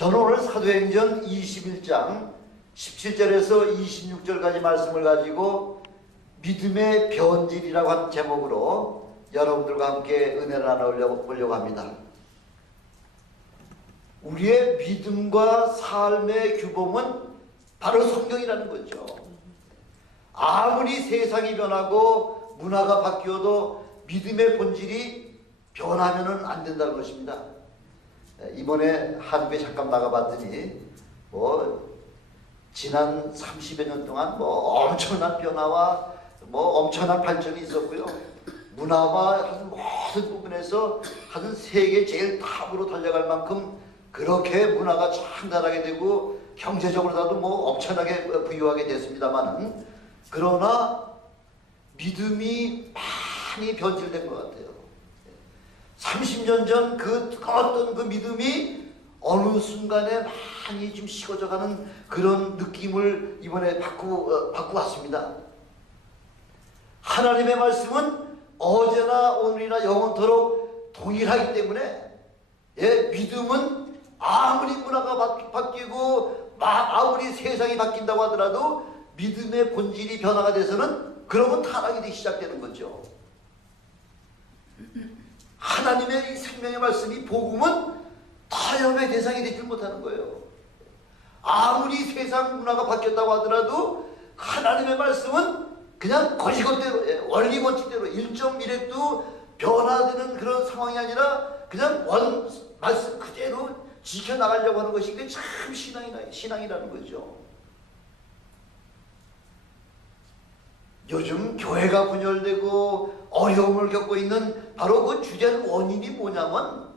저는 오늘 사도행전 21장 17절에서 26절까지 말씀을 가지고 믿음의 변질이라고 하는 제목으로 여러분들과 함께 은혜를 나눠보려고 합니다. 우리의 믿음과 삶의 규범은 바로 성경이라는 거죠. 아무리 세상이 변하고 문화가 바뀌어도 믿음의 본질이 변하면 안 된다는 것입니다. 이번에 한국에 잠깐 나가봤더니 지난 30여 년 동안 엄청난 변화와 엄청난 발전이 있었고요. 문화와 모든 부분에서 한 세계 제일 탑으로 달려갈 만큼 그렇게 문화가 창달하게 되고 경제적으로도 엄청나게 부유하게 됐습니다만, 그러나 믿음이 많이 변질된 것 같아요. 30년 전 어떤 그 믿음이 어느 순간에 많이 좀 식어져가는 그런 느낌을 이번에 받고 왔습니다. 하나님의 말씀은 어제나 오늘이나 영원토록 동일하기 때문에 믿음은 아무리 문화가 바뀌고 아무리 세상이 바뀐다고 하더라도 믿음의 본질이 변화가 돼서는 그러면 타락이 시작되는 거죠. 하나님의 이 생명의 말씀이 복음은 타협의 대상이 되지 못하는 거예요. 아무리 세상 문화가 바뀌었다고 하더라도 하나님의 말씀은 그냥 거시건대로 원리 원칙대로 1.1핵도 변화되는 그런 상황이 아니라 그냥 말씀 그대로 지켜나가려고 하는 것이 참 신앙이라는 거죠. 요즘 교회가 분열되고 어려움을 겪고 있는 바로 그 주된 원인이 뭐냐면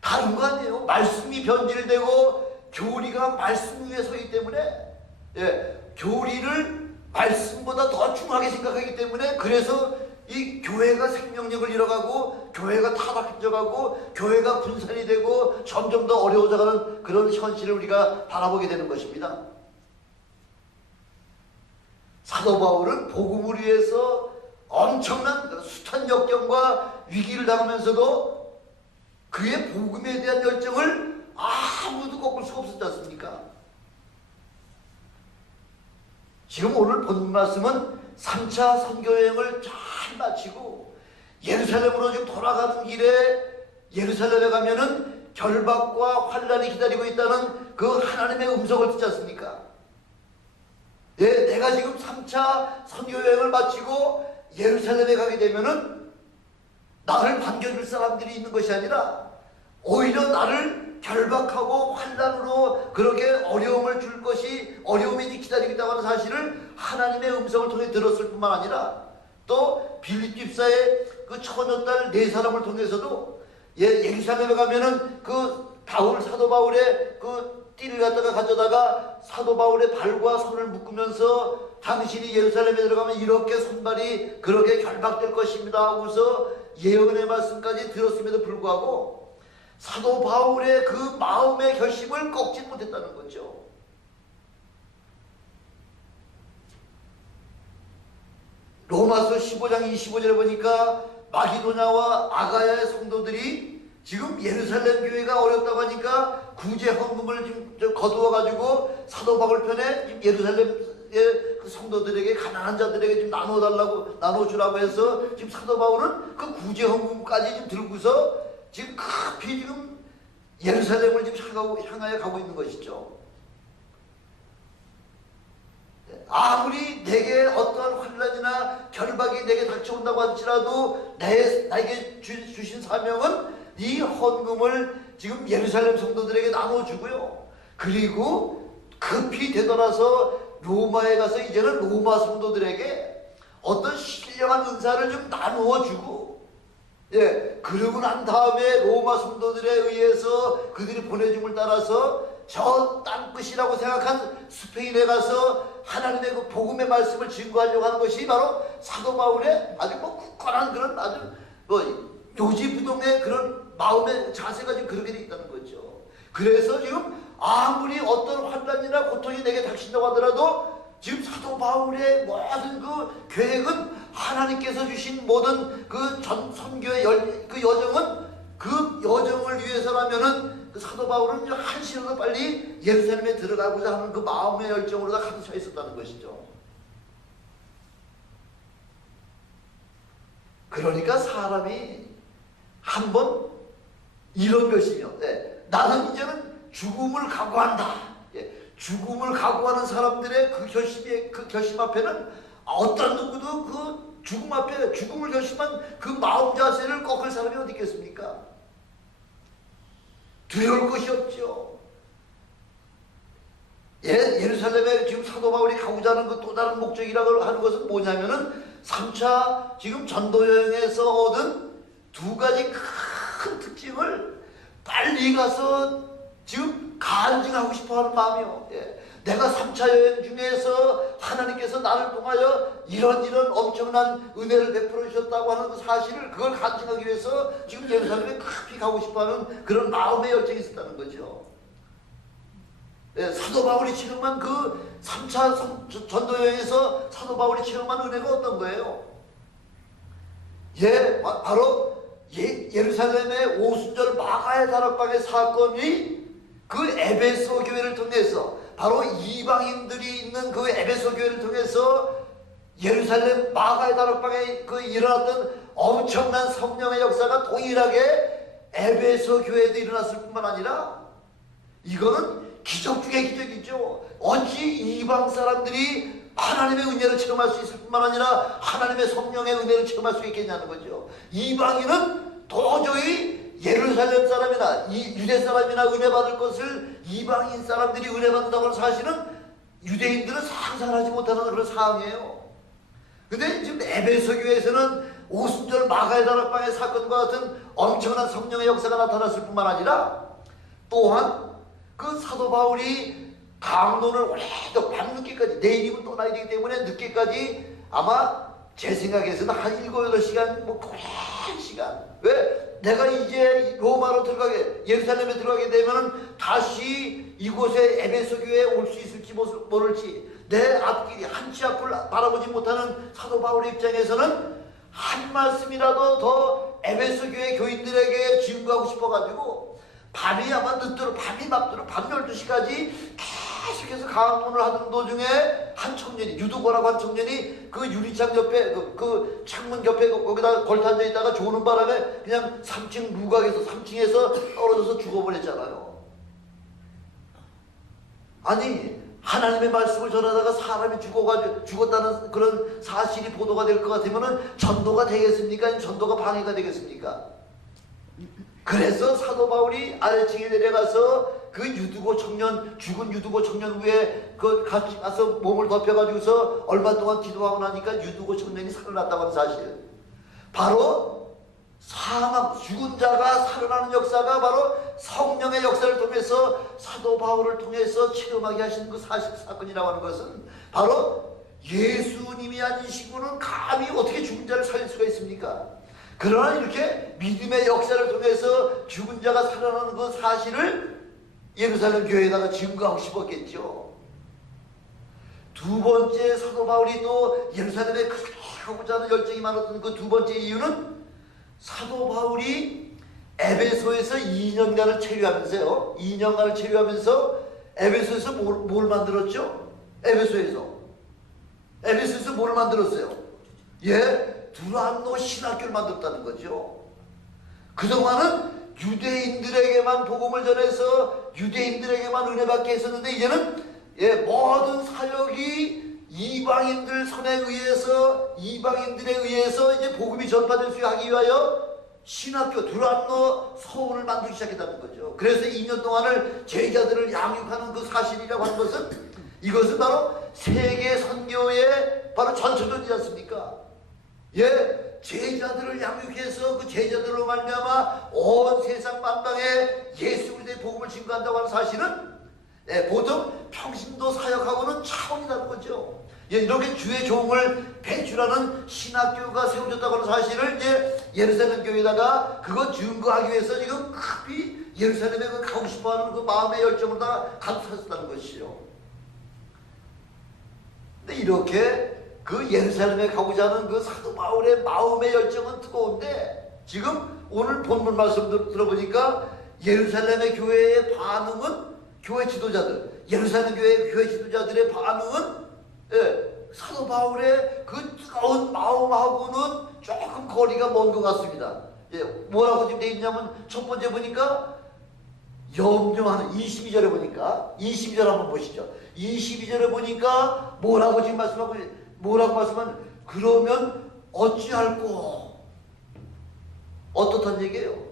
다른 거 아니에요. 말씀이 변질되고 교리가 말씀 위에 서기 때문에 교리를 말씀보다 더 중요하게 생각하기 때문에, 그래서 이 교회가 생명력을 잃어가고 교회가 타락해져가고 교회가 분산이 되고 점점 더 어려워져가는 그런 현실을 우리가 바라보게 되는 것입니다. 사도 바울은 복음을 위해서 엄청난 숱한 역경과 위기를 당하면서도 그의 복음에 대한 열정을 아무도 꺾을 수 없었지 않습니까? 지금 오늘 본 말씀은 3차 선교여행을 잘 마치고 예루살렘으로 지금 돌아가는 길에, 예루살렘에 가면은 결박과 환란이 기다리고 있다는 그 하나님의 음성을 듣지 않습니까? 내가 지금 3차 선교여행을 마치고 예루살렘에 가게 되면은 나를 반겨줄 사람들이 있는 것이 아니라 오히려 나를 결박하고 환난으로 그렇게 어려움을 줄 것이, 어려움이 기다리고 있다고 하는 사실을 하나님의 음성을 통해 들었을 뿐만 아니라 또 빌립 집사의 그 처녀딸 4사람을 통해서도 예루살렘에 가면은 그 사도 바울의 그 띠를 갖다가 가져다가 사도 바울의 발과 손을 묶으면서 당신이 예루살렘에 들어가면 이렇게 손발이 그렇게 결박될 것입니다 하고서 예언의 말씀까지 들었음에도 불구하고 사도 바울의 그 마음의 결심을 꺾지 못했다는 거죠. 로마서 15장 25절에 보니까 마기도냐와 아가야의 성도들이 지금 예루살렘 교회가 어렵다고 하니까 구제 헌금을 좀 거두어가지고 사도 바울 편에 예루살렘의 그 성도들에게, 가난한 자들에게 좀 나눠주라고 해서 지금 사도 바울은 그 구제 헌금까지 좀 들고서 지금 급히 지금 예루살렘을 지금 향하여 가고 있는 것이죠. 아무리 내게 어떠한 환난이나 결박이 내게 닥쳐온다고 할지라도 나에게 주신 사명은 이 헌금을 지금 예루살렘 성도들에게 나눠주고요. 그리고 급히 되돌아서 로마에 가서 이제는 로마 성도들에게 어떤 신령한 은사를 좀 나누어주고, 그러고 난 다음에 로마 성도들에 의해서 그들이 보내줌을 따라서 저 땅끝이라고 생각한 스페인에 가서 하나님의 그 복음의 말씀을 증거하려고 하는 것이 바로 사도 바울의 아주 굳건한 그런 아주 요지부동의 그런 마음의 자세가 지금 그렇게 돼 있다는 거죠. 그래서 지금 아무리 어떤 환난이나 고통이 내게 닥친다고 하더라도 지금 사도 바울의 모든 그 계획은 하나님께서 주신 모든 그 선교의 그 여정은 그 여정을 위해서라면은 그 사도 바울은 한시라도 빨리 예루살렘에 들어가고자 하는 그 마음의 열정으로 다 가득 차 있었다는 것이죠. 그러니까 사람이 한번 이런 것이며, 나는 이제는 죽음을 각오한다. 죽음을 각오하는 사람들의 그 결심 앞에는 어떤 누구도 그 죽음 앞에 죽음을 결심한 그 마음 자세를 꺾을 사람이 어디 있겠습니까? 두려울 것이 없죠. 예루살렘에 지금 사도 바울이 가고자 하는 그 또 다른 목적이라고 하는 것은 뭐냐면은 3차 지금 전도 여행에서 얻은 두 가지 큰 특징을 빨리 가서 지금 간증하고 싶어 하는 마음이요. 내가 3차 여행 중에서 하나님께서 나를 통하여 이런 엄청난 은혜를 베풀어 주셨다고 하는 그 사실을 그걸 간증하기 위해서 지금 예루살렘에 급히 가고 싶어 하는 그런 마음의 열정이 있었다는 거죠. 사도 바울이 체험한 그 3차 전도 여행에서 사도 바울이 체험한 은혜가 어떤 거예요? 바로 예루살렘의 오순절 마가의 다락방의 사건이 그 에베소 교회를 통해서, 바로 이방인들이 있는 그 에베소 교회를 통해서 예루살렘 마가의 다락방에 그 일어났던 엄청난 성령의 역사가 동일하게 에베소 교회에도 일어났을 뿐만 아니라, 이거는 기적 중의 기적이죠. 어찌 이방 사람들이 하나님의 은혜를 체험할 수 있을 뿐만 아니라 하나님의 성령의 은혜를 체험할 수 있겠냐는 거죠. 이방인은 도저히 예루살렘 사람이나 유대 사람이나 은혜 받을 것을 이방인 사람들이 은혜 받는다고 하는 사실은 유대인들은 상상하지 못하는 그런 상황이에요. 근데 지금 에베소 교회에서는 오순절 마가의 다락방의 사건과 같은 엄청난 성령의 역사가 나타났을 뿐만 아니라, 또한 그 사도 바울이 강론을 오래도 밤늦게까지, 내일이면 떠나야 되기 때문에 늦게까지, 아마 제 생각에서는 한 7, 8시간, 오랜 시간. 왜? 내가 이제 로마로 예루살렘에 들어가게 되면 다시 이곳에 에베소 교회에 올 수 있을지 모를지, 내 앞길이 한 치 앞을 바라보지 못하는 사도 바울의 입장에서는 한 말씀이라도 더 에베소 교회 교인들에게 증거하고 싶어가지고 밤이 아마 늦도록, 밤이 맙도록 밤 12시까지 계속해서 강론을 하던 도중에 한 청년이, 유두고라고 한 청년이 그 유리창 옆에 그 창문 옆에 거기다 걸터앉아 있다가 조는 바람에 그냥 3층 누각에서 3층에서 떨어져서 죽어버렸잖아요. 아니, 하나님의 말씀을 전하다가 사람이 죽었다는 그런 사실이 보도가 될 것 같으면은 전도가 되겠습니까? 아니면 전도가 방해가 되겠습니까? 그래서 사도 바울이 아래층에 내려가서 그 유두고 청년, 죽은 유두고 청년 위에 그 같이 가서 몸을 덮여가지고서 얼마 동안 기도하고 나니까 유두고 청년이 살아났다고 하는 사실. 바로 사망, 죽은 자가 살아나는 역사가 바로 성령의 역사를 통해서 사도 바울을 통해서 체험하게 하신 그 사건이라고 하는 것은 바로 예수님이 아니시고는 감히 어떻게 죽은 자를 살릴 수가 있습니까? 그러나 이렇게 믿음의 역사를 통해서 죽은 자가 살아나는 그 사실을 예루살렘 교회에다가 증거하고 싶었겠죠. 두 번째 사도 바울이 또 예루살렘에 크게 하고자 하는 열정이 많았던 그 두 번째 이유는, 사도 바울이 에베소에서 2년간을 체류하면서요, 2년간을 체류하면서 에베소에서 뭘 만들었죠? 에베소에서 뭐를 만들었어요? 두란노 신학교를 만들었다는 거죠. 그동안은 유대인들에게만 복음을 전해서 유대인들에게만 은혜받게 했었는데, 이제는 모든 사역이 이방인들 손에 의해서, 이방인들에 의해서 이제 복음이 전파될 수 있게 하기 위하여 신학교 두란노 서울을 만들기 시작했다는 거죠. 그래서 2년 동안을 제자들을 양육하는 그 사실이라고 하는 것은, 이것은 바로 세계 선교의 바로 전초전이지 않습니까? 제자들을 양육해서 그 제자들로 말미암아 온 세상 만방에 예수 그리스도의 복음을 증거한다고 하는 사실은 보통 평신도 사역하고는 차원이 다른 거죠. 이렇게 주의 종을 배출하는 신학교가 세워졌다고 하는 사실을 이제 예루살렘 교회에다가 그거 증거하기 위해서 지금 급히 예루살렘에 가고 싶어하는 그 마음의 열정을 다 가득 찼다는 것이죠. 근데 이렇게 그 예루살렘에 가고자 하는 그 사도 바울의 마음의 열정은 뜨거운데, 지금 오늘 본문 말씀 들어보니까 예루살렘의 교회의 반응은, 교회 지도자들, 예루살렘 교회 지도자들의 반응은, 예, 사도 바울의 그 뜨거운 마음하고는 조금 거리가 먼 것 같습니다. 예, 뭐라고 지금 돼 있냐면, 첫 번째 보니까 염려하는, 22절에 보니까, 22절 한번 보시죠. 22절에 보니까 뭐라고 지금 말씀하면, 그러면 어찌할꼬? 어떻단 얘기예요?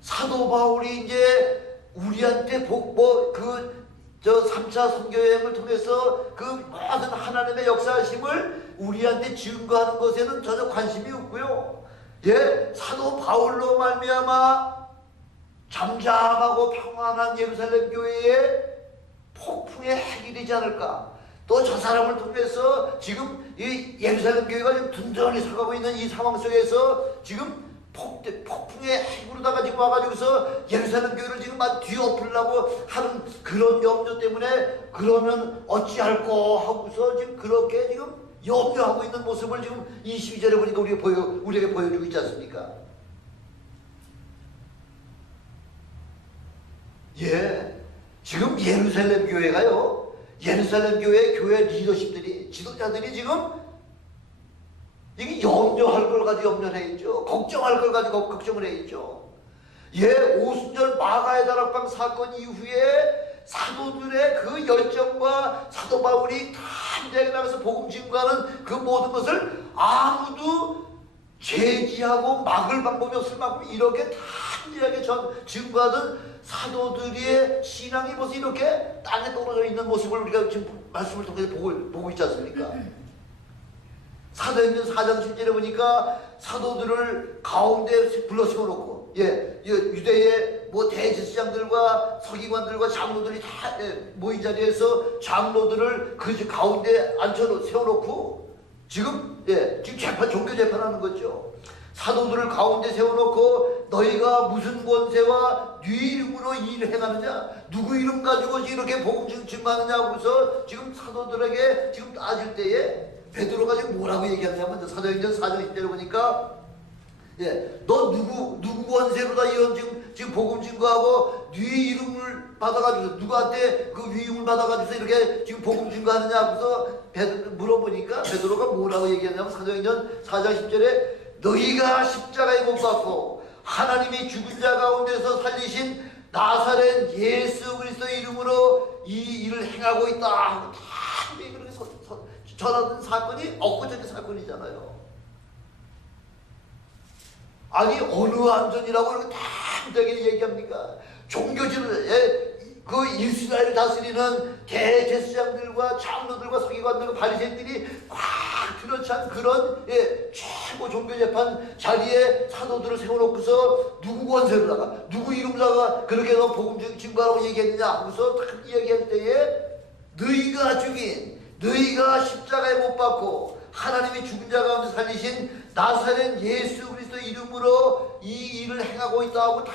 사도 바울이 이제 우리한테 3차 선교여행을 통해서 그 모든 하나님의 역사하심을 우리한테 증거하는 것에는 전혀 관심이 없고요. 예, 사도 바울로 말미암아 잠잠하고 평안한 예루살렘 교회에 폭풍의 핵이 되지 않을까. 또 저 사람을 통해서 지금 이 예루살렘 교회가 지금 든든히 서가고 있는 이 상황 속에서 지금 폭풍의 핵으로다가 지금 와가지고서 예루살렘 교회를 지금 막 뒤엎으려고 하는 그런 염려 때문에, 그러면 어찌할꼬 하고서 지금 그렇게 지금 염려하고 있는 모습을 지금 22절에 보니까 우리에게 보여주고 있지 않습니까? 예, 지금 예루살렘 교회가요, 예루살렘 교회 리더십들이, 지도자들이 지금 이게 염려할 걸 가지고 염려를 해 있죠. 걱정할 걸 가지고 걱정을 해 있죠. 예, 오순절 마가의 다락방 사건 이후에 사도들의 그 열정과 사도 바울이 담대하게 나가서 복음 증거하는 그 모든 것을 아무도 제지하고 막을 방법이 없을 만큼 이렇게 담대하게 증거하던 사도들의 신앙이 벌써 이렇게 땅에 떨어져 있는 모습을 우리가 지금 말씀을 통해서 보고 있지 않습니까? 사도행전 4장 7절에 보니까 사도들을 가운데 불러 세워놓고, 예, 유대의 대제사장들과 서기관들과 장로들이 다 모인 자리에서 장로들을 그 가운데 세워놓고 지금 종교 재판하는 거죠. 사도들을 가운데 세워놓고 너희가 무슨 권세와 네 이름으로 이 일을 행하느냐, 누구 이름 가지고 이렇게 복음 증거하느냐 하고서 지금 사도들에게 지금 따질 때에 베드로가 지금 뭐라고 얘기하냐면, 사도행전 4장 10절에 보니까, 예, 너 누구 권세로다 이런 지금 복음 증거하고 네 이름을 받아가지고 누구한테 그 위임을 받아가지고 이렇게 지금 복음 증거하느냐 하고서 물어보니까 베드로가 뭐라고 얘기하냐면, 사도행전 4장 10절에 너희가 십자가에 못 박고 하나님이 죽은 자 가운데서 살리신 나사렛 예수 그리스도의 이름으로 이 일을 행하고 있다 하고 다 그렇게 전하던 사건이 엊그저께 사건이잖아요. 아니 어느 안전이라고 이렇게 담대하게 얘기합니까? 종교지를 그 이스라엘을 다스리는 대제사장들과 장로들과 서기관들과 바리새인들이 꽉 들어찬 그런 최고 종교재판 자리에 사도들을 세워놓고서 누구 권세로다가 누구 이름으로다가 그렇게 너 복음 증거하라고 얘기했느냐 하고서 딱 이야기할 때에 너희가 십자가에 못 박고 하나님이 죽은 자 가운데 살리신 나사렛 예수 그리스도 이름으로 이 일을 행하고 있다 하고 다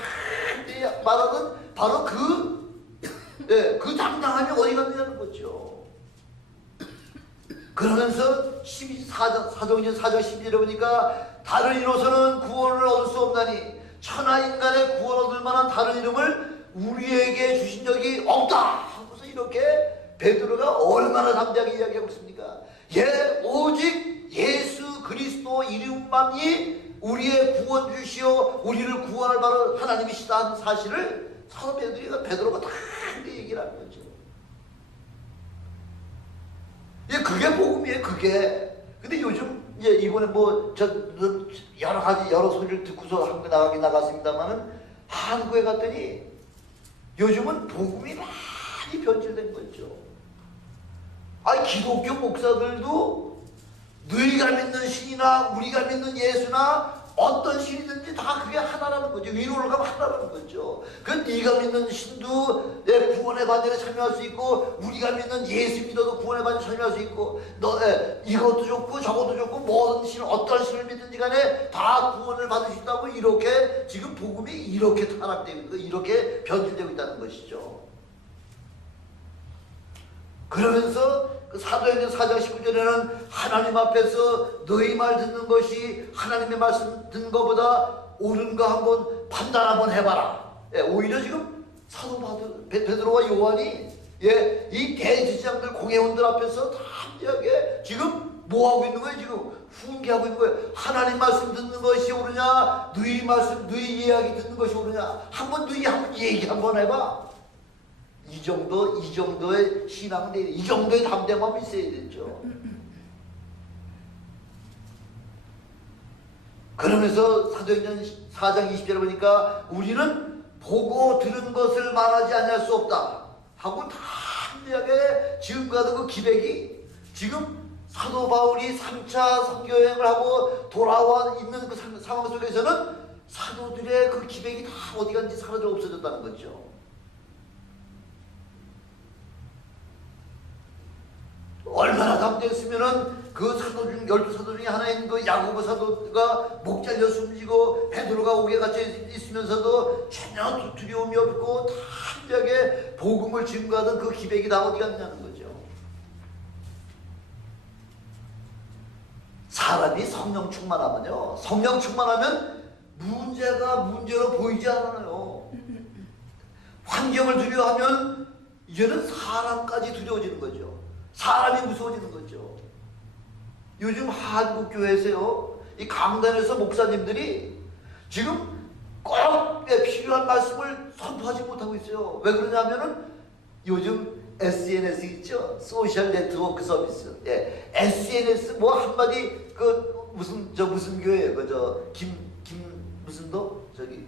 말하는 바로 그 당당함이 어디 갔느냐는 거죠. 그러면서 사도행전 4장 12절에 보니까 다른 이로서는 구원을 얻을 수 없나니 천하 인간의 구원 얻을 만한 다른 이름을 우리에게 주신 적이 없다 하고서 이렇게 베드로가 얼마나 담대하게 이야기하고 있습니까? 예, 오직 예수 그리스도 이름만이 우리의 구원 주시오 우리를 구원할 바로 하나님이시다는 사실을 사도 베드로가 다 얘기를 하는 거죠. 예, 그게 복음이에요, 그게. 근데 요즘, 이번에 여러 소리를 듣고서 한국에 나가긴 나갔습니다만은, 한국에 갔더니 요즘은 복음이 많이 변질된 거죠. 아니, 기독교 목사들도 너희가 믿는 신이나 우리가 믿는 예수나 어떤 신이든지 다 그게 하나라는 거죠. 위로를 가면 하나라는 거죠. 그 네가 믿는 신도 내 구원의 반열에 참여할 수 있고 우리가 믿는 예수 믿어도 구원의 반열에 참여할 수 있고 이것도 좋고 저것도 좋고 모든 신 어떤 신을 믿든지 간에 다 구원을 받을 수 있다고 이렇게 지금 복음이 이렇게 타락되고 있고 이렇게 변질되고 있다는 것이죠. 그러면서 그 사도행전 4장 19절에는 하나님 앞에서 너희 말 듣는 것이 하나님의 말씀 듣는 것보다 옳은가 한번 판단 한번 해봐라. 예, 오히려 지금 사도 베드로와 요한이 예, 이 대제사장들 공회원들 앞에서 담대하게 지금 뭐 하고 있는 거예요? 지금 훈계하고 있는 거예요. 하나님 말씀 듣는 것이 옳으냐, 너희 말씀, 너희 이야기 듣는 것이 옳으냐. 한번 얘기 한번 해봐. 이 정도의 신앙은 이 정도의 담대함이 있어야 되죠. 그러면서 사도행전 4장 20절에 보니까 우리는 보고 들은 것을 말하지 아니할 수 없다 하고 담대하게 지금 가던 그 기백이 지금 사도 바울이 3차 선교여행을 하고 돌아와 있는 그 상황 속에서는 사도들의 그 기백이 다 어디 간지 사라져 없어졌다는 거죠. 얼마나 담대했으면은 그 사도 중 12사도 중에 하나인 그 야고보 사도가 목 잘려 숨지고 베드로가 옥에 갇혀 있으면서도 전혀 두려움이 없고 담대하게 복음을 증거하던 그 기백이 다 어디 갔냐는 거죠. 사람이 성령 충만하면요, 성령 충만하면 문제가 문제로 보이지 않아요. 환경을 두려워하면 이제는 사람까지 두려워지는 거죠. 사람이 무서워지는 거죠. 요즘 한국 교회에서요, 이 강단에서 목사님들이 지금 꼭 필요한 말씀을 선포하지 못하고 있어요. 왜 그러냐면은 요즘 SNS 있죠? 소셜 네트워크 서비스. 예, SNS 뭐 한마디 그 무슨 교회예요? 무슨도 저기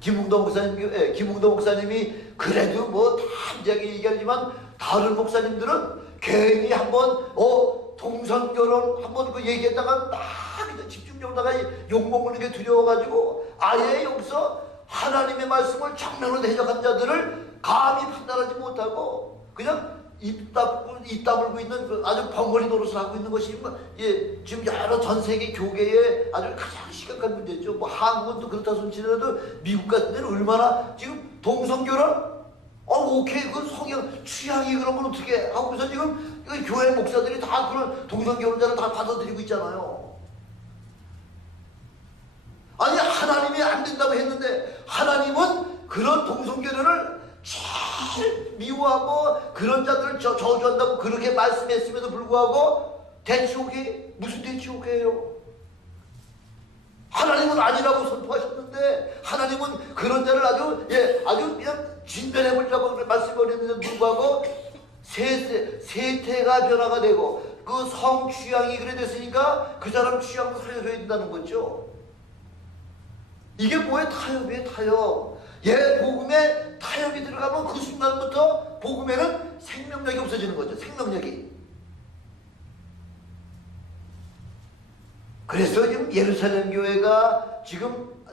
김웅도 목사님 교회, 김웅도 목사님이 그래도 뭐 담대하게 얘기하지만 다른 목사님들은 괜히 한번 동성 결혼 한번 그 얘기했다가 딱 집중적으로다가 욕먹는 게 두려워가지고 아예 여기서 하나님의 말씀을 정면으로 해석한 자들을 감히 판단하지 못하고 그냥 입 다물고 있는 그 아주 벙어리 노릇을 하고 있는 것이 예, 지금 여러 전 세계 교계의 아주 가장 심각한 문제죠. 뭐 한국은 또 그렇다 손치더라도 미국 같은 데는 얼마나 지금 동성결혼 오케이 그 성형 취향이 그런 건 어떻게 하고서 지금 교회 목사들이 다 그런 동성결혼자를 다 받아들이고 있잖아요. 아니 하나님이 안 된다고 했는데 하나님은 그런 동성결혼을 제일 미워하고 그런 자들을 저주한다고 그렇게 말씀했음에도 불구하고 대치옥이 무슨 대치옥이에요? 하나님은 아니라고 선포하셨는데 하나님은 그런 자를 아주 그냥 진멸해버리라고 말씀하셨는데도 불구하고 세태가 변화가 되고 그 성 취향이 그래 됐으니까 그 사람 취향도 살려줘야 된다는 거죠. 이게 뭐예요? 타협이에요, 타협. 복음에 타협이 들어가면 그 순간부터 복음에는 생명력이 없어지는 거죠. 생명력이. 그래서 지금 예루살렘 교회가 지금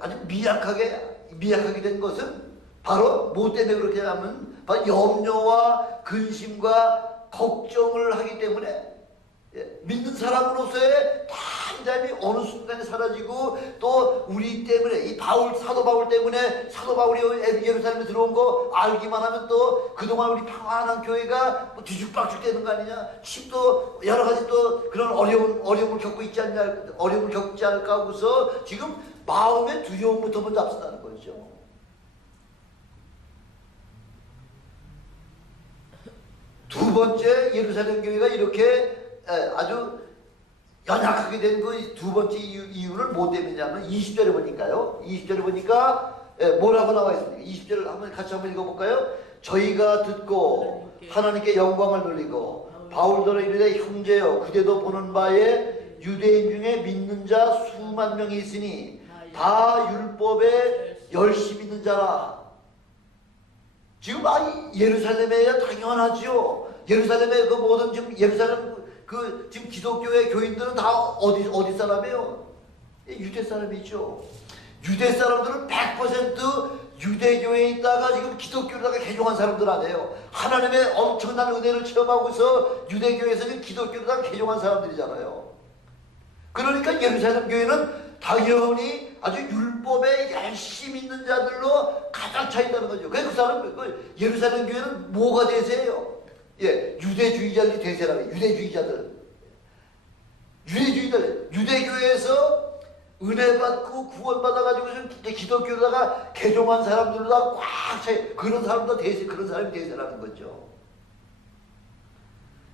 아주 미약하게 된 것은 바로 뭐 때문에 그렇게 하면 바로 염려와 근심과 걱정을 하기 때문에 믿는 사람으로서의 담대함이 어느 순간에 사라지고 또 우리 때문에 이 사도 바울 때문에 사도 바울이 예루살렘에 들어온 거 알기만 하면 또 그동안 우리 평안한 교회가 뭐 뒤죽박죽 되는 거 아니냐, 또 여러 가지 또 그런 어려움을 겪고 있지 않냐, 어려움을 겪지 않을까 하고서 지금 마음의 두려움부터 먼저 앞선다는 거죠. 두 번째 예루살렘 교회가 이렇게 아주 연약하게 된 그 두 번째 이유를 뭐 때문이냐면 20절에 보니까요. 20절에 보니까 뭐라고 나와 있습니까? 20절을 같이 한번 읽어볼까요? 저희가 듣고 하나님께 영광을 돌리고 바울더러 이르되 형제여 그대도 보는 바에 유대인 중에 믿는 자 수만 명이 있으니 다 율법에 열심히 있는 자라. 지금 예루살렘에야 당연하지요. 예루살렘의 그 모든 지금 예루살렘 지금 기독교의 교인들은 다 어디 사람이에요? 유대 사람이죠. 유대 사람들은 100% 유대교에 있다가 지금 기독교로다가 개종한 사람들 아니에요. 하나님의 엄청난 은혜를 체험하고서 유대교에서 지금 기독교로다가 개종한 사람들이잖아요. 그러니까 예루살렘 교회는 당연히 아주 율법에 열심히 있는 자들로 가장 차 있다는 거죠. 그래서 그 사람, 예루살렘 교회는 뭐가 대세예요? 유대주의자들이 대세라고 해요. 유대주의자들. 유대교회에서 은혜 받고 구원 받아가지고 좀 기독교로다가 개종한 사람들로다가 꽉 차. 그런 사람도 대세, 그런 사람이 대세라는 거죠.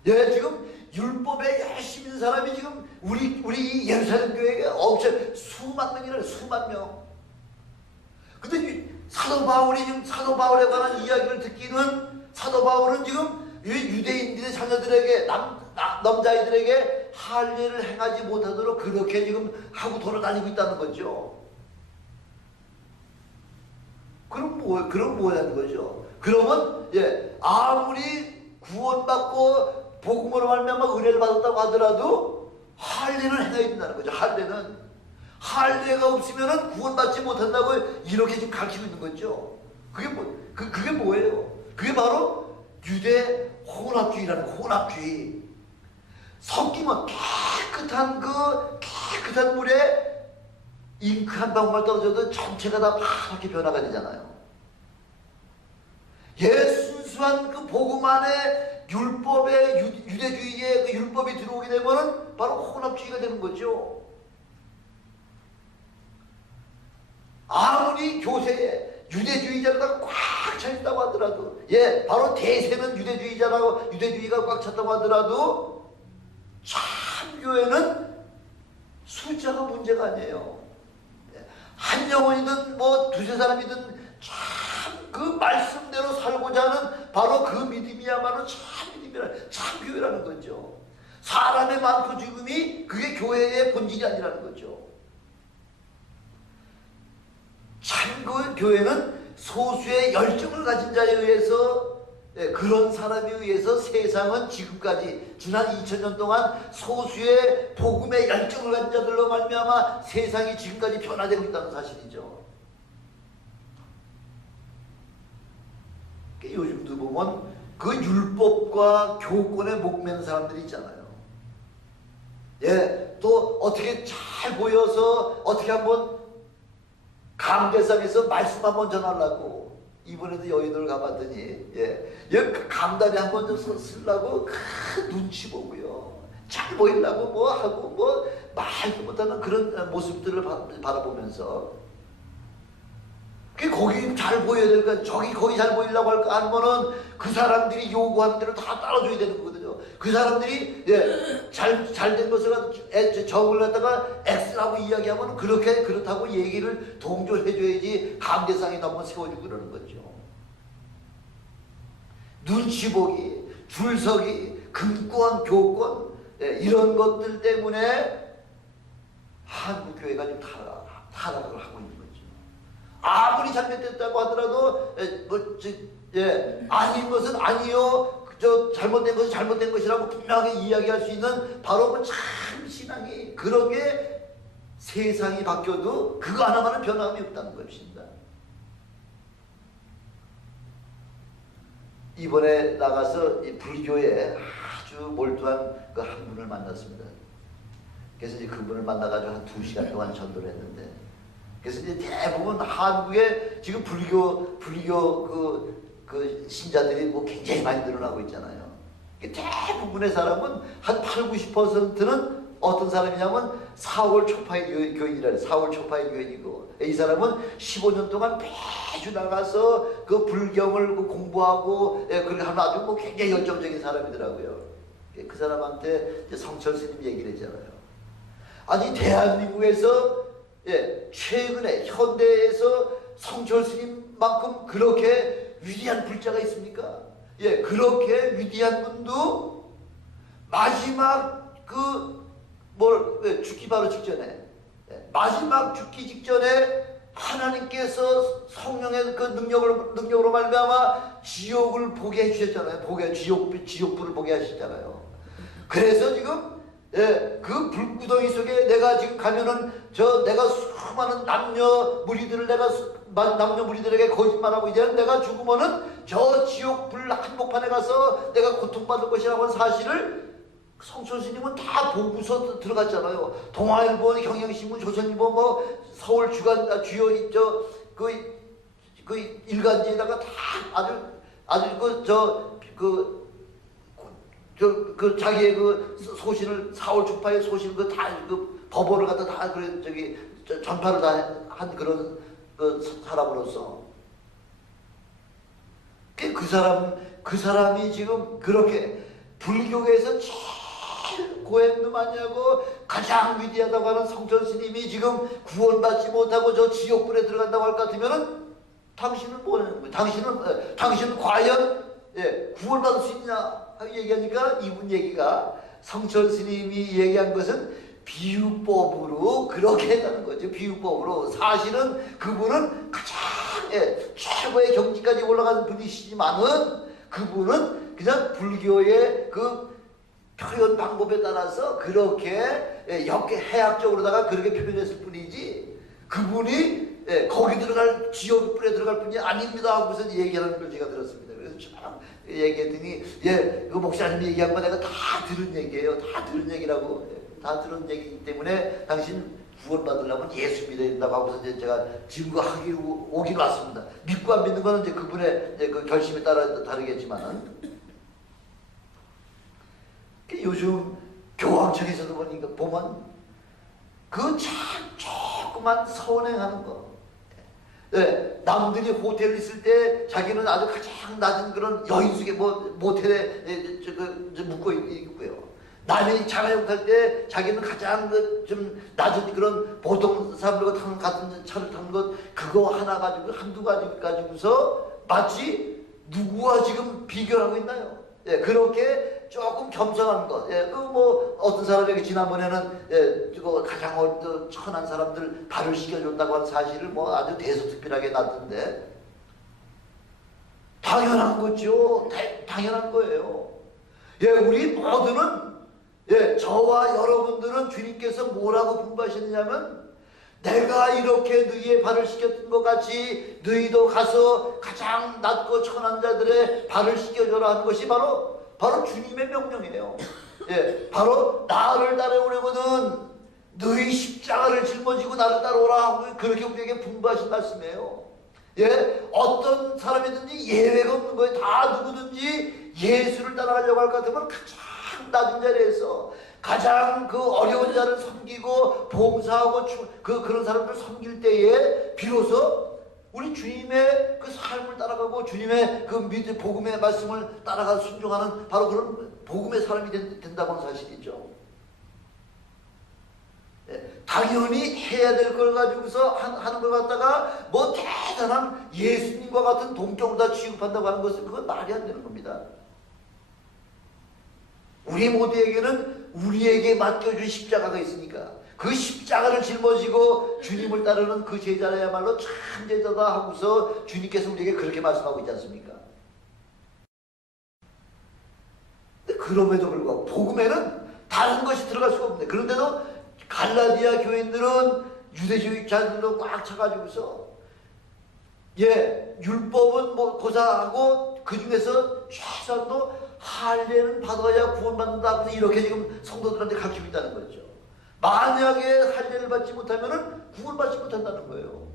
예, 지금 율법에 열심히 있는 사람이 지금 우리 예루살렘 교회가 엄청 수만 명이라는 수만 명. 근데 사도 바울이 지금 사도 바울에 관한 이야기를 듣기는 사도 바울은 지금 유대인들의 자녀들에게 남자아이들에게 할례를 행하지 못하도록 그렇게 지금 하고 돌아다니고 있다는 거죠. 그럼 뭐라는 거죠? 그러면 예, 아무리 구원받고 복음으로 말미암아 은혜를 받았다고 하더라도 할례는 행해야 된다는 거죠. 할례가 없으면은 구원받지 못한다고 이렇게 지금 가르치고 있는 거죠. 그게 뭐예요? 그게 바로 유대 혼합주의라는 혼합주의. 섞이면 깨끗한 물에 잉크 한 방울만 떨어져도 전체가 다 파랗게 변화가 되잖아요. 순수한 그 복음 안에 율법의 유대주의의 그 율법이 들어오게 되면은 바로 혼합주의가 되는 거죠. 아무리 교세에 유대주의자로다가 꽉 차 있다고 하더라도, 예, 바로 대세는 유대주의가 꽉 찼다고 하더라도 참교회는 숫자가 문제가 아니에요. 한 영혼이든 뭐 두세 사람이든 참 그 말씀대로 살고자 하는 바로 그 믿음이야말로 참 교회라는 거죠. 사람의 많고 죽음이 그게 교회의 본질이 아니라는 거죠. 참 교회는 소수의 열정을 가진 자에 의해서, 그런 사람에 의해서 세상은 지금까지 지난 2000년 동안 소수의 복음의 열정을 가진 자들로 말미암아 세상이 지금까지 변화되고 있다는 사실이죠. 요즘도 보면 그 율법과 교권에 목매는 사람들이 있잖아요. 예, 또 어떻게 잘 보여서 어떻게 한번 감대상에서 말씀 한번 전하려고 이번에도 여의도를 가봤더니 여기 강단에 한번 좀 쓰려고 큰 눈치 보고요, 잘 보이려고 뭐 하고 뭐 말도 못하는 그런 모습들을 바라보면서 거기 잘 보여야 될 거, 거기 잘 보이려고 하면은 그 사람들이 요구하는 대로 다 따라줘야 되는 거거든요. 그 사람들이 잘된 것을 적을 갖다가 X라고 이야기하면 그렇다고 얘기를 동조해줘야지 감대상에 한번 세워주고 그러는 거죠. 눈치 보기, 줄서기, 금권, 교권, 이런 것들 때문에 한국 교회가 좀 타락을 하고 있는 거죠. 아무리 잘못됐다고 하더라도 아닌 것은 아니요, 잘못된 것은 잘못된 것이라고 분명하게 이야기할 수 있는 바로 그 참 신앙이, 그러게 세상이 바뀌어도 그거 하나만은 변함이 없다는 것입니다. 이번에 나가서 이 불교에 아주 몰두한 그 한 분을 만났습니다. 그래서 이제 그분을 만나가지고 한 2시간 동안 전도를 했는데, 그래서 이제 대부분 한국에 지금 불교 그 신자들이 뭐 굉장히 많이 늘어나고 있잖아요. 대부분의 사람은 한 80~90%는 어떤 사람이냐면 4월 초파의 교인이라는, 4월 초파의 교인이고, 이 사람은 15년 동안 매주 나가서 그 불경을 공부하고 그렇게 하면 아주 뭐 굉장히 열정적인 사람이더라고요. 그 사람한테 이제 성철 스님 얘기를 했잖아요. 아니 대한민국에서 최근에 현대에서 성철 스님만큼 그렇게 위대한 불자가 있습니까? 그렇게 위대한 분도 마지막 죽기 바로 직전에, 마지막 죽기 직전에 하나님께서 성령의 그 능력으로 말미암아 지옥을 보게 해주셨잖아요. 지옥불을 보게 하시잖아요. 그래서 지금 그 불구덩이 속에 내가 지금 가면은 내가 수많은 남녀 무리들에게 거짓말하고 이제 내가 죽으면은 저 지옥불 한복판에 가서 내가 고통받을 것이라고 하는 사실을 성철 스님은 다 보고서 들어갔잖아요. 동아일보, 경향신문, 조선일보, 뭐 서울 주요 그 일간지에다가 다 아주 자기의 그 소신을 4월 초파의 소신 다 법원을 갖다 다 전파를 다 한 그런 그 사람으로서 그 사람이 지금 그렇게 불교계에서 제일 고행도 많이 하고 가장 위대하다고 하는 성철 스님이 지금 구원받지 못하고 저 지옥불에 들어간다고 할 것 같으면은 당신은 뭐냐는 거예요. 당신은 과연 구원받을 수 있냐 하고 얘기하니까 이분 얘기가 성철 스님이 얘기한 것은 비유법으로 그렇게 했다는 거죠. 비유법으로. 사실은 그분은 가장 최고의 경지까지 올라가는 분이시지만은 그분은 그냥 불교의 그 표현 방법에 따라서 그렇게 해학적으로다가 그렇게 표현했을 뿐이지 그분이 거기 들어갈 지옥불에 들어갈 분이 아닙니다 하고서 얘기하는 걸 제가 들었습니다. 그래서 참 얘기했더니 그 목사님이 얘기한 거 내가 다 들은 얘기예요. 다 들은 얘기라고. 다 들은 얘기이기 때문에 당신 구원받으려면 예수 믿어야 된다고 하고서 이제 제가 증거하기 오긴 왔습니다. 믿고 안 믿는 거는 이제 그분의 그 결심에 따라 다르겠지만은 요즘 교황청에서도 보면 그 조그만 선행하는 거. 남들이 호텔 있을 때 자기는 아주 가장 낮은 그런 여인숙의 모텔에 묵고 있고요. 남이 자가용 탈 때 자기는 가장 좀 낮은 그런 보통 사람들과 타는 같은 차를 타는 것 그거 하나 가지고 한두 가지 가지고서 마치 누구와 지금 비교하고 있나요? 그렇게 조금 겸손한 것. 어떤 사람에게 지난번에는 가장 천한 사람들 발을 씻겨줬다고 하는 사실을 아주 대속특별하게 놨던데 당연한 거죠. 당연한 거예요. 우리 모두는 저와 여러분들은 주님께서 뭐라고 분부하시느냐면 내가 이렇게 너희의 발을 씻겼던 것 같이 너희도 가서 가장 낮고 천한 자들의 발을 씻겨줘라 하는 것이 바로 주님의 명령이에요. 바로 나를 따라오려거든 너희 십자가를 짊어지고 나를 따라오라 그렇게 우리에게 분부하신 말씀이에요. 어떤 사람이든지 예외가 없는 거예요. 다 누구든지 예수를 따라가려고 할 것 같으면 가장 낮은 자리에서 가장 그 어려운 자를 섬기고 봉사하고 그런 사람들 섬길 때에 비로소 우리 주님의 그 삶을 따라가고 주님의 그 복음의 말씀을 따라가 순종하는 바로 그런 복음의 사람이 된다고 하는 사실이죠. 당연히 해야 될 걸 가지고서 하는 걸 갖다가 대단한 예수님과 같은 동격으로 다 취급한다고 하는 것은 그건 말이 안 되는 겁니다. 우리 모두에게는 우리에게 맡겨준 십자가가 있으니까 그 십자가를 짊어지고 주님을 따르는 그 제자야말로 참 제자다 하고서 주님께서 우리에게 그렇게 말씀하고 있지 않습니까? 근데 그럼에도 불구하고 복음에는 다른 것이 들어갈 수가 없네. 그런데도 갈라디아 교인들은 유대주의자들로 꽉 차가지고서 율법은 고사하고 그 중에서 최소한도 할례는 받아야 구원받는다. 이렇게 지금 성도들한테 가르치고 있다는 거죠. 만약에 할례를 받지 못하면 구원받지 못한다는 거예요.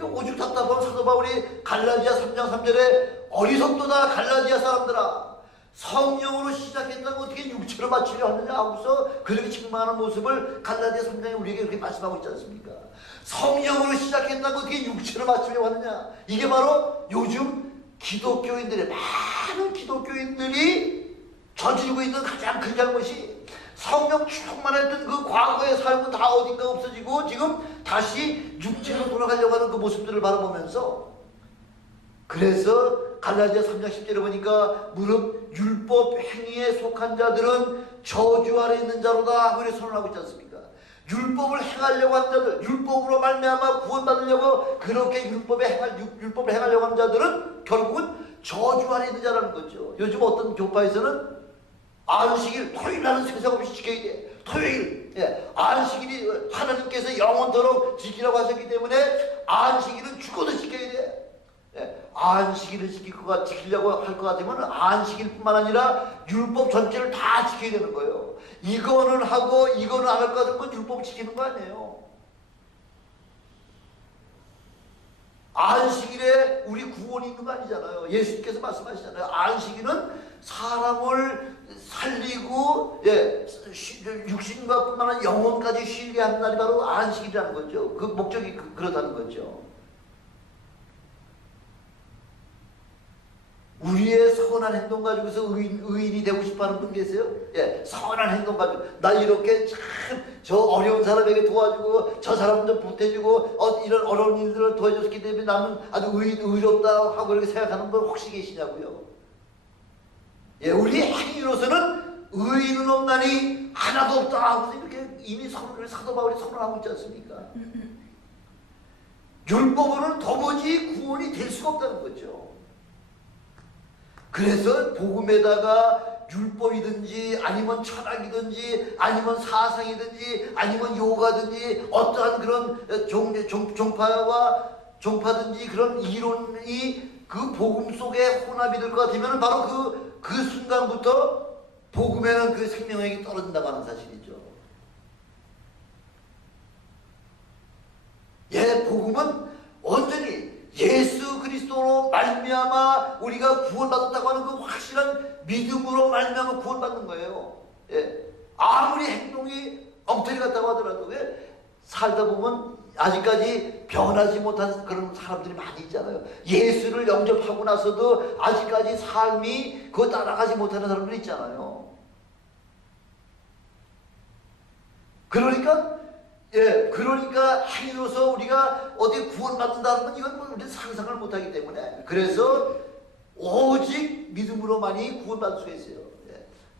오죽 답답하면 사도 바울이 갈라디아 3장 3절에 어리석도다 갈라디아 사람들아 성령으로 시작했다고 어떻게 육체로 마치려 하느냐 하고서 그렇게 책망하는 모습을 갈라디아 3장에 우리에게 그렇게 말씀하고 있지 않습니까? 성령으로 시작했다고 어떻게 육체로 마치려 하느냐. 이게 바로 요즘 기독교인들의 많은 기독교인들이 저지르고 있는 가장 큰 잘못이 성령 충만했던 그 과거의 삶은 다 어딘가 없어지고 지금 다시 육체로 돌아가려고 하는 그 모습들을 바라보면서 그래서 갈라디아 3장 10절에 보니까 무릇 율법 행위에 속한 자들은 저주 아래 있는 자로다 그렇게 선언하고 있지 않습니까? 율법을 행하려고 하는 자들, 율법으로 말미암아 구원받으려고 그렇게 율법을 행하려고 하는 자들은 결국은 저주 아래 있는 자라는 거죠. 요즘 어떤 교파에서는 안식일, 토요일날은 세상 없이 지켜야 돼. 토요일, 안식일이 하나님께서 영원토록 지키라고 하셨기 때문에 안식일은 죽어도 지켜야 돼. 안식일을 지키려고 할 것 같으면 안식일뿐만 아니라 율법 전체를 다 지켜야 되는 거예요. 이거는 하고 이거는 안 할 것 같은 건 율법 지키는 거 아니에요. 안식일에 우리 구원이 있는 거 아니잖아요. 예수님께서 말씀하시잖아요. 안식일은 살리고 육신과 뿐만 아니라 영혼까지 쉬게 하는 날이 바로 안식이라는 거죠. 그 목적이 그렇다는 거죠. 우리의 선한 행동 가지고서 의인이 되고 싶어하는 분 계세요? 예, 선한 행동 가지고 나 이렇게 참 저 어려운 사람에게 도와주고 저 사람도 보태주고 이런 어려운 일들을 도와줬기 때문에 나는 아주 의롭다 하고 이렇게 생각하는 분 혹시 계시냐고요? 예, 우리의 행위로서는 의인은 없나니 하나도 없다 하고서 이렇게 이미 사도 바울이 선언하고 있지 않습니까? 율법으로는 도무지 구원이 될 수가 없다는 거죠. 그래서 복음에다가 율법이든지 아니면 철학이든지 아니면 사상이든지 아니면 요가든지 어떠한 그런 종파든지 그런 이론이 그 복음 속에 혼합이 될 것 같으면 바로 그 순간부터 복음에는 그 생명력이 떨어진다고 하는 사실이죠. 예, 복음은 온전히 예수 그리스도로 말미암아 우리가 구원받았다고 하는 그 확실한 믿음으로 말미암아 구원받는 거예요. 예. 아무리 행동이 엉터리 같다고 하더라도 살다 보면 아직까지 변하지 못한 그런 사람들이 많이 있잖아요. 예수를 영접하고 나서도 아직까지 삶이 그거 따라가지 못하는 사람들이 있잖아요. 그러니까 행위로서 우리가 어디 구원받는다는 건 이건 우리 상상을 못하기 때문에 그래서 오직 믿음으로만이 구원받을 수가 있어요.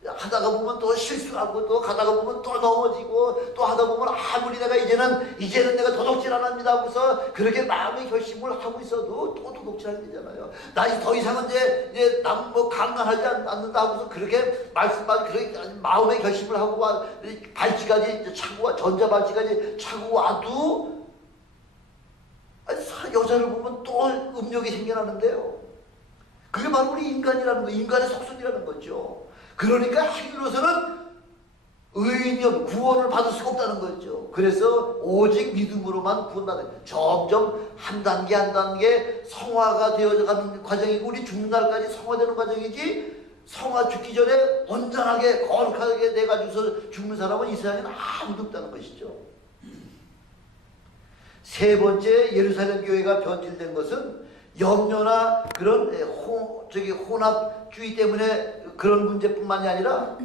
하다가 보면 또 실수하고 또 가다가 보면 또 넘어지고 또 하다 보면 아무리 내가 이제는 내가 도둑질 안 합니다 하고서 그렇게 마음의 결심을 하고 있어도 또 도둑질하게 되잖아요. 나 더 이상은 이제 남 뭐 강간하지 않는다 하고서 그렇게 그렇게 마음의 결심을 하고 발찌까지 차고 전자발찌까지 차고 와도 여자를 보면 또 음욕이 생겨나는데요. 그게 바로 우리 인간이라는 거, 인간의 속성이라는 거죠. 그러니까 행위로서는 의인이 구원을 받을 수가 없다는 거죠. 그래서 오직 믿음으로만 구원받는 점점 한 단계 한 단계 성화가 되어가는 과정이고 우리 죽는 날까지 성화되는 과정이지 성화 죽기 전에 온전하게 거룩하게 돼가지고서 죽는 사람은 이 세상에는 아무도 없다는 것이죠. 세 번째 예루살렘 교회가 변질된 것은 염려나 그런 혼합주의 때문에 그런 문제뿐만이 아니라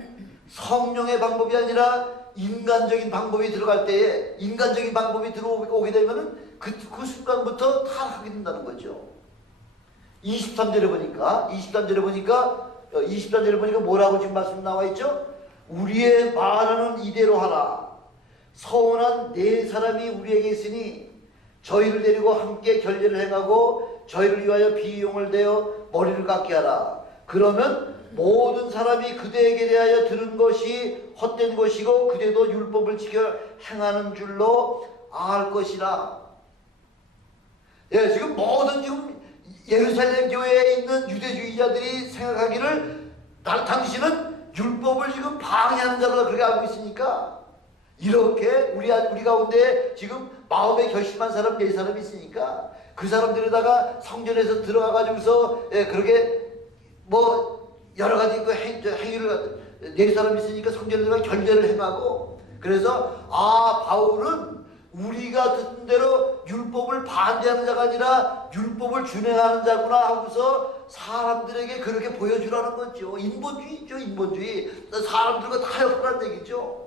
성령의 방법이 아니라 인간적인 방법이 들어갈 때에 인간적인 방법이 들어오게 되면은 그 순간부터 타락하게 된다는 거죠. 23절에 보니까 뭐라고 지금 말씀 나와 있죠? 우리의 말하는 이대로 하라. 서운한 네 사람이 우리에게 있으니 저희를 데리고 함께 결례를 행하고 저희를 위하여 비용을 대어 머리를 깎게 하라. 그러면 모든 사람이 그대에게 대하여 들은 것이 헛된 것이고 그대도 율법을 지켜 행하는 줄로 알 것이라. 예, 지금 예루살렘 교회에 있는 유대주의자들이 생각하기를 당신은 율법을 지금 방해하는 자로 그렇게 알고 있으니까 이렇게 우리 가운데 지금 마음에 결심한 사람 네 사람이 있으니까 그 사람들에다가 성전에서 들어가가지고서 그렇게 뭐 여러 가지 그 행위를 네 사람이 있으니까 성전에 들어가 결례를 행하고 그래서 바울은 우리가 듣는 대로 율법을 반대하는 자가 아니라 율법을 준행하는 자구나 하고서 사람들에게 그렇게 보여주라는 거죠. 인본주의죠, 인본주의. 사람들과 타협하라는 얘기죠.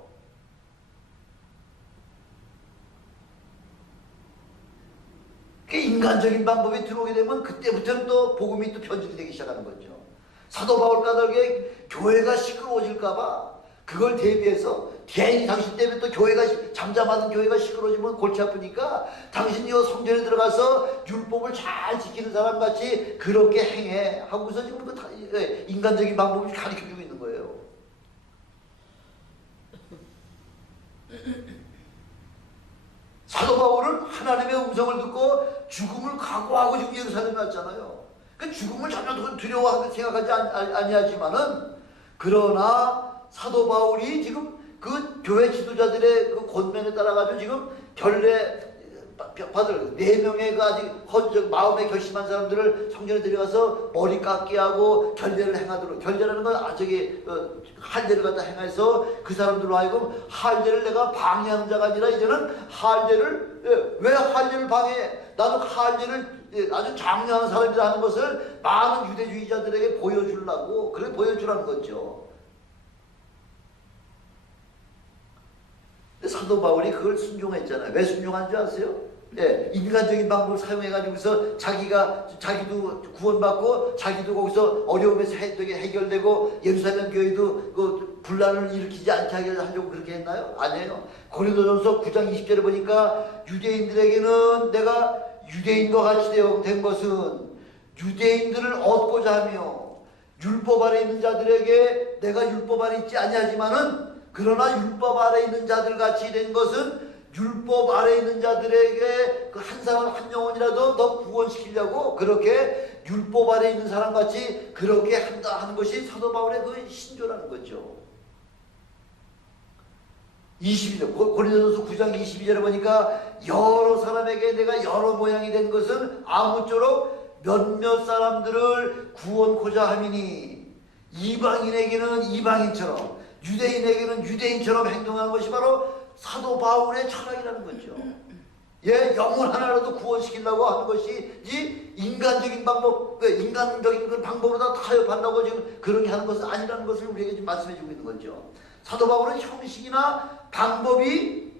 인간적인 방법이 들어오게 되면 그때부터는 또 복음이 또 변질이 되기 시작하는 거죠. 사도 바울 까닭에 교회가 시끄러워질까봐 그걸 대비해서 괜히 당신 때문에 또 교회가 잠잠하는 교회가 시끄러워지면 골치 아프니까 당신이 성전에 들어가서 율법을 잘 지키는 사람같이 그렇게 행해 하고서 지금 인간적인 방법을 가르쳐주고 있는 거예요. 사도 바울은 하나님의 음성을 듣고 죽음을 각오하고 지금 예루살렘에 왔잖아요. 그 죽음을 전혀 두려워하고 생각하지 아니하지만은 그러나 사도 바울이 지금 그 교회 지도자들의 그 권면에 따라가지고 지금 결례 받을 4명의 그 아직 마음에 결심한 사람들을 성전에 데려가서 머리 깎게 하고 결례를 행하도록, 결례라는 건 할례를 갖다 행해서 그 사람들로 하여금 할례를 내가 방해하는 자가 아니라 이제는 할례를 왜 할례를 방해해? 나도 할례를 아주 장려하는 사람이라 하는 것을 많은 유대주의자들에게 보여주려고 그래 보여주라는 거죠. 사도 바울이 그걸 순종했잖아요. 왜 순종한 줄 아세요? 예, 인간적인 방법을 사용해가지고서 자기도 구원받고 자기도 거기서 어려움에서 해결되고 예루살렘 교회도 그 분란을 일으키지 않게 하려고 그렇게 했나요? 아니에요. 고린도전서 9장 20절에 보니까 유대인들에게는 내가 유대인과 같이 된 것은 유대인들을 얻고자 하며 율법 아래 있는 자들에게 내가 율법 아래 있지 아니하지만은 그러나 율법 아래 있는 자들 같이 된 것은 율법 아래 있는 자들에게 그 한 사람 한 영혼이라도 더 구원시키려고 그렇게 율법 아래 있는 사람 같이 그렇게 한다 하는 것이 사도 바울의 그 신조라는 거죠. 22절 고린도전서 9장 22절에 보니까 여러 사람에게 내가 여러 모양이 된 것은 아무쪼록 몇몇 사람들을 구원코자 함이니 이방인에게는 이방인처럼 유대인에게는 유대인처럼 행동하는 것이 바로 사도 바울의 철학이라는 거죠. 예, 영혼 하나라도 구원시키려고 하는 것이 이 인간적인 방법, 인간적인 그 방법으로 다 타협한다고 지금 그렇게 하는 것은 아니라는 것을 우리에게 지금 말씀해 주고 있는 거죠. 사도 바울은 형식이나 방법이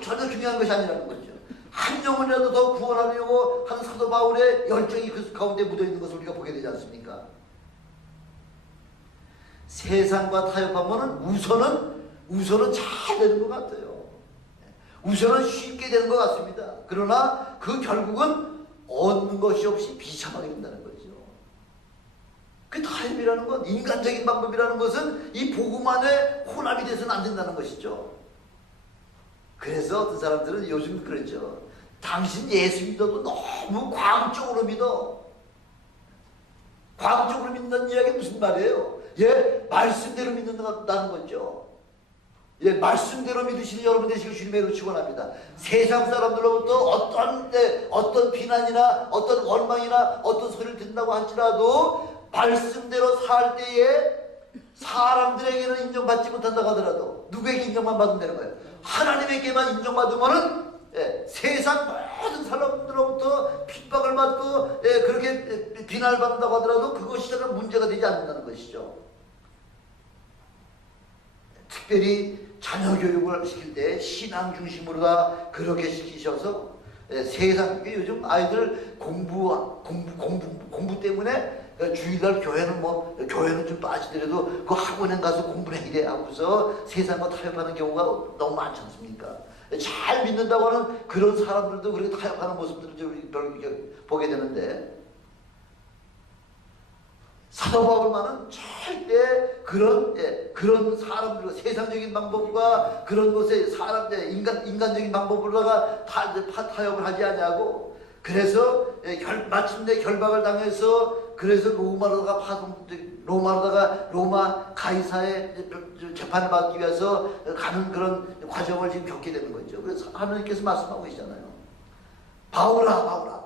전혀 중요한 것이 아니라는 거죠. 한 영혼이라도 더 구원하려고 하는 사도 바울의 열정이 그 가운데 묻어 있는 것을 우리가 보게 되지 않습니까? 세상과 타협하면은 우선은 잘 되는 것 같아요. 우선은 쉽게 되는 것 같습니다. 그러나 그 결국은 얻는 것이 없이 비참하게 된다는 거죠. 그 타협이라는 건, 인간적인 방법이라는 것은 이 복음 안에 혼합이 돼서는 안 된다는 것이죠. 그래서 어떤 사람들은 요즘 그러죠. 당신 예수 믿어도 너무 과학적으로 믿어. 과학적으로 믿는다는 이야기는 무슨 말이에요? 예, 말씀대로 믿는다는 거죠. 예, 말씀대로 믿으시는 여러분 되시길 주님의 이름으로 축원합니다. 세상 사람들로부터 어떤 비난이나 어떤 원망이나 어떤 소리를 듣는다고 할지라도 말씀대로 살 때에 사람들에게는 인정받지 못한다고 하더라도 누구에게 인정만 받으면 되는 거예요. 하나님에게만 인정받으면은 세상 모든 사람들로부터 핍박을 받고 그렇게 비난을 받는다고 하더라도 그것이 문제가 되지 않는다는 것이죠. 특별히 자녀 교육을 시킬 때 신앙 중심으로 다 그렇게 시키셔서 세상 요즘 아이들 공부 때문에 주일날 교회는 좀 빠지더라도 그 학원에 가서 공부를 해야 하고서 세상과 타협하는 경우가 너무 많지 않습니까? 잘 믿는다고 하는 그런 사람들도 그렇게 타협하는 모습들을 좀 보게 되는데 사도 바울만은 절대 그런 사람들과 세상적인 방법과 그런 것에 인간적인 방법으로다가 타협을 하지 않냐고. 그래서 마침내 결박을 당해서 그래서 로마 가이사의 재판을 받기 위해서 가는 그런 과정을 지금 겪게 되는 거죠. 그래서 하나님께서 말씀하고 계시잖아요. 바울아,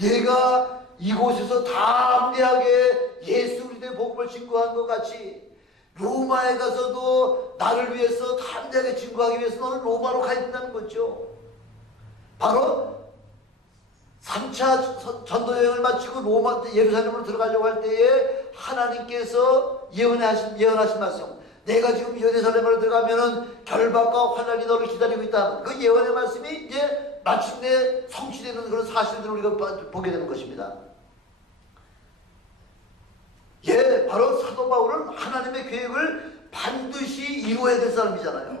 내가 이곳에서 담대하게 예수 그리스도의 복음을 증거한 것 같이 로마에 가서도 나를 위해서 담대하게 증거하기 위해서 너는 로마로 가야 된다는 거죠. 바로 3차 전도여행을 마치고 예루살렘으로 들어가려고 할 때에 하나님께서 예언하신 말씀, 내가 지금 예루살렘으로 들어가면은 결박과 환난이 너를 기다리고 있다. 그 예언의 말씀이 이제 마침내 성취되는 그런 사실들을 우리가 보게 되는 것입니다. 예, 바로 사도 바울은 하나님의 계획을 반드시 이루어야 될 사람이잖아요.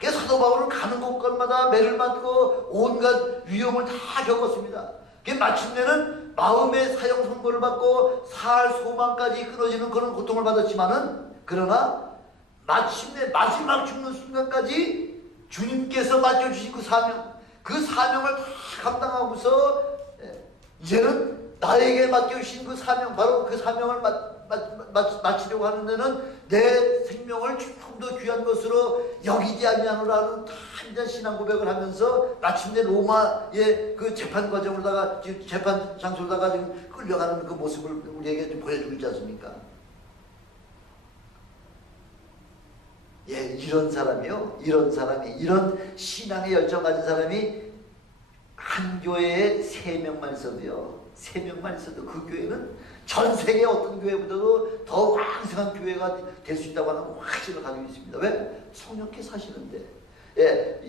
그래서 사도 바울은 가는 곳곳마다 매를 맞고 온갖 위험을 다 겪었습니다. 마침내는 마음의 사형 선고를 받고 살 소망까지 끊어지는 그런 고통을 받았지만은, 그러나 마침내 마지막 죽는 순간까지 주님께서 맡겨주신 그 사명을 다 감당하고서 이제는 나에게 맡겨주신 그 사명, 바로 그 사명을 마치려고 하는 데는 내 생명을 조금 더 귀한 것으로 여기지 아니하노라는 다 30년 신앙 고백을 하면서 마침내 로마의 그 재판 과정으로다가 지금 재판 장소로다가 지금 끌려가는 그 모습을 우리에게 좀 보여주고 있지 않습니까? 예, 이런 사람이요, 이런 신앙의 열정 가진 사람이 한 교회에 3명만 있어도요, 3명만 있어도 그 교회는 전 세계 어떤 교회보다도 더 왕성한 교회가 될 수 있다고 하는 확신을 가지고 있습니다. 왜? 성령께 사시는데. 예,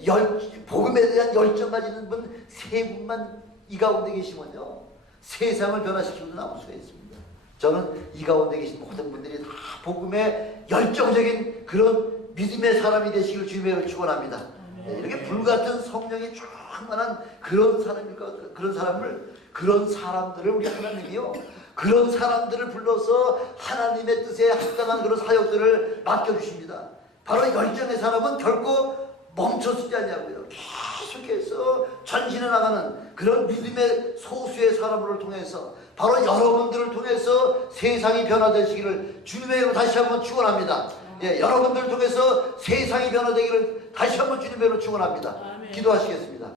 복음에 대한 열정 가지는 분 3분만 이 가운데 계시면요, 세상을 변화시키고 나올 수가 있습니다. 저는 이 가운데 계신 모든 분들이 다 복음에 열정적인 그런 믿음의 사람이 되시길 주님의 축원합니다. 예, 이렇게 불같은 성령이 충만한 그런 사람들을 우리 하나님이요, 그런 사람들을 불러서 하나님의 뜻에 합당한 그런 사역들을 맡겨주십니다. 바로 열정의 사람은 결코 멈춰서지 않냐고요. 계속해서 전진해 나가는 그런 믿음의 소수의 사람들을 통해서, 바로 여러분들을 통해서 세상이 변화되시기를 주님의 이름으로 다시 한번 축원합니다. 예, 여러분들을 통해서 세상이 변화되기를 다시 한번 주님의 이름으로 축원합니다. 기도하시겠습니다.